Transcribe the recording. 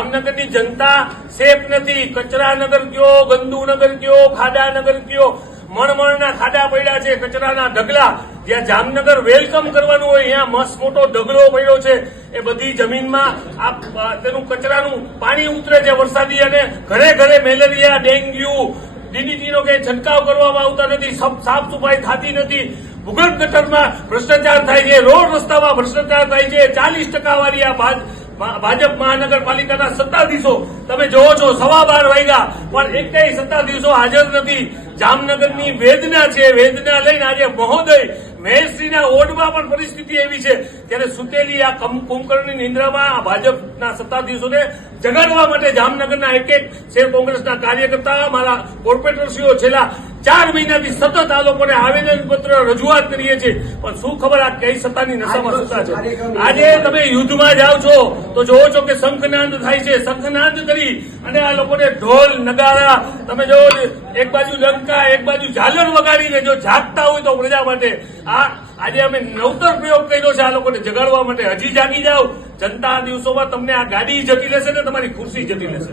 જામનગરની જનતા સેફ નથી. કચરાનગર કયો, ગંદુ નગર કયો, ખાડા નગર કયો? મણમણના ખાડા પડ્યા છે કચરાના ઢગલા. જ્યાં જામનગર વેલકમ કરવાનું હોય, ત્યાં મસ્ત મોટો ઢગલો પડ્યો છે. એ બધી જમીનમાં આ તેનું કચરાનું પાણી ઉતરે છે વરસાદી અને ઘરે ઘરે મેલેરિયા, ડેન્ગ્યુ, ડીડીટીનો કઈ છંટકાવ કરવામાં આવતા નથી સફ- સાફ સફાઈ થતી નથી. ભૂગર્ભ ગટરમાં ભ્રષ્ટાચાર થાય છે, રોડ રસ્તામાં ભ્રષ્ટાચાર થાય છે. ચાલીસ ટકા વાળી આ ભાજ- ભા- ભાજપ મહાનગરપાલિકાના સત્તાધીશો, તમે જોવો છો, સવા બાર વાગ્યા, પણ એકેય સત્તાધીશો હાજર નથી. જામનગરની વેદના છે, વેદના લઈને આજે મહોદય મહેશશ્રીના ઓઢમાં પણ પરિસ્થિતિ એવી છે, ત્યારે સુતેલી આ કુંભકર્ણની નિંદ્રામાં આ ભાજપના સત્તાધીશોને જગાડવા માટે જામનગરના એક એક શેર કોંગ્રેસના કાર્યકર્તા મારા કોર્પોરેટરશ્રીઓ છેલ્લા ચાર મહિનાથી સતત આ લોકોને આવેદન પત્ર રજૂઆત કરીએ છીએ. પણ શું ખબર આ કઈ સત્તાની નશામાં સત્તા છે? આજે તમે યુદ્ધમાં જાઓ છો તો જોવો છો કે શંખનાદ થાય છે. શંખનાદ કરી અને આ લોકોને ઢોલ નગારા તમે જોવો એક બાજુ લંકા એક બાજુ ઝાલર વગાડીને જો જાગતા હોય તો પ્રજા માટે આ આજે અમે નવતર પ્રયોગ કર્યો છે આ લોકોને જગાડવા માટે. હજી જાગી જાઓ. જનતા આ દિવસોમાં તમને આ ગાડી જતી રહેશે ને તમારી ખુરશી જતી રહેશે.